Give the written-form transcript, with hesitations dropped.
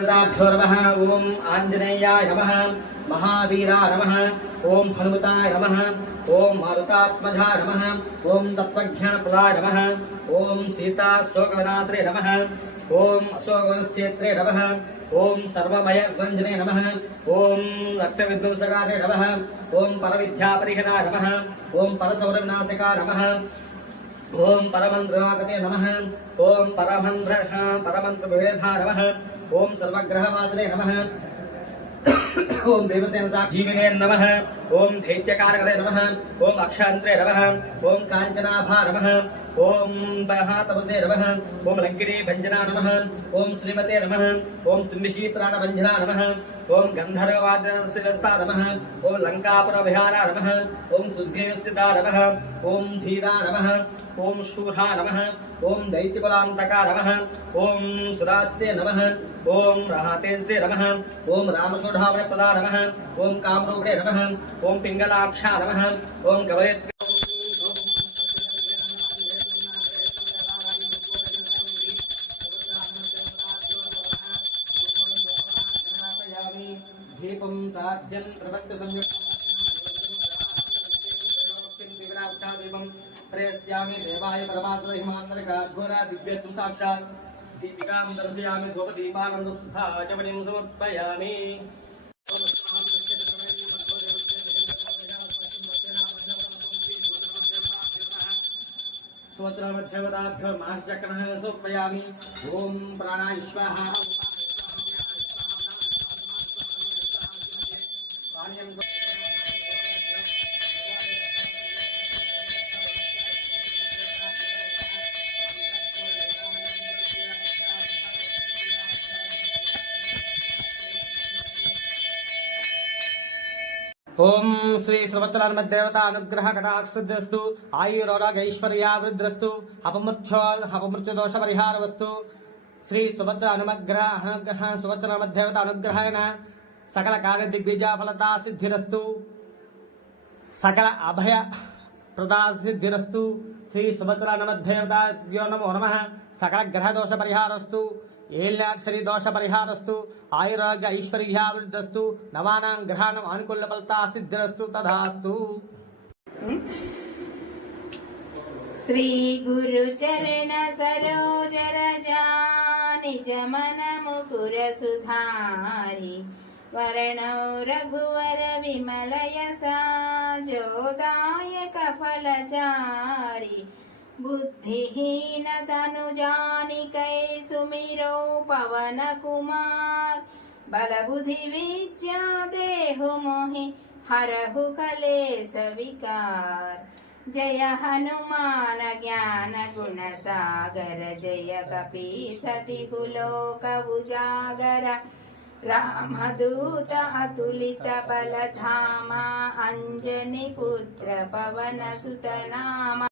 देवताभ्यो नमः। ओम आंजनेयाय नमः। महावीराय नमः। ओम हनुमताय नमः। ओम मारुतात्मजाय नमः। ओम तत्त्वज्ञानप्रदाय नमः। ओम सीता शोकविनाशने नमः। ओम अशोकवनक्षेत्रे नमः। ओम सर्वमय वंजने नमः। ओम रक्तविध्वंसकाय नमः। ओम परविद्यापरिहराय नमः। ओम परसौरविनाशकाय नमः। ओम परमंत्रनागते नमः। ओम परमंत्रविवेधाय नमः। ओम सर्वग्रहवासने नमः। ओम देवसेन जीविने नमः। ओम दैत्यकारकते नमः। ओम अक्षांत्रे नमः। ओम कांचनाभा नमः। ओम महातपसे नमः। ओम लंकिनी भंजना नमः। ओम श्रीमते नमः। ओम सिंहिकी प्राणभंजना नमः। ओम गंधर्ववादशिवस्ता नमः। ओम लंकापुर विहारा नमः। ओम सुद्गेवस्थिता नमः। ओम धीरा नमः। ओम शूरा नमः। ओम दैत्यकुलांतका नमः। ओम सुराचिते नमः। ओम राहतेसे नमः। ओम रामशोधावयप्रदा नमः। ओम कामरूपे नमः। ओम पिंगलाक्षा नमः। ओम कवयेत् दीपं साध्यं प्रवक्तु संयुक्तं प्रेस्यामि देवाय परमात्मने हिमान्तरकाघोरा दिव्यत्वं साक्षात् दीपिकां दर्शयामि धूपदीपानन्दं शुद्धाचमनीं समर्पयामि। स्वचरमध्यवदाभ्यो माश्चक्रः समर्पयामि। ओम प्राणाय स्वाहा। ओम श्री सर्वचरान्मदेवता अनुग्रह कटाक्षुद्रस्तु आयुरारोग्यैश्वर्यावृद्धिरस्तु अपमृत्युदोष परिहार वस्तु श्री सुवत्सरान्मदेवता अनुग्रहेण सकल कार्य दिग्विजय फलता सिद्धिरस्तु सकल अभय प्रदा सिद्धिरस्तु श्री सुवत्सरान्मदेवताभ्यो नमो नमः। सकल ग्रह दोष परिहारस्तु ఏళ్ళాక్షరి దోష పరిహారస్తు ఆయురారోగ్య ఐశ్వర్యావృద్ధస్తు నవానాం గ్రహాణం అనుకూల ఫలితా సిద్ధిరస్తు తథాస్తు। శ్రీ గురు చరణ సరోజ రజా నిజ మన ముకుర సుధారి వరణౌ రఘువర విమల యసా జోదాయక ఫలచారి बुद्धिहीन तनु जानिकै सुमिरो पवन कुमार बल बुद्धि विद्या देहु मोहि हरहु कलेश विकार। जय हनुमान ज्ञान गुण सागर जय कपि सतिहु लोक उजागर रामदूत अतुलित बल धामा अंजनी पुत्र पवन सुत नामा।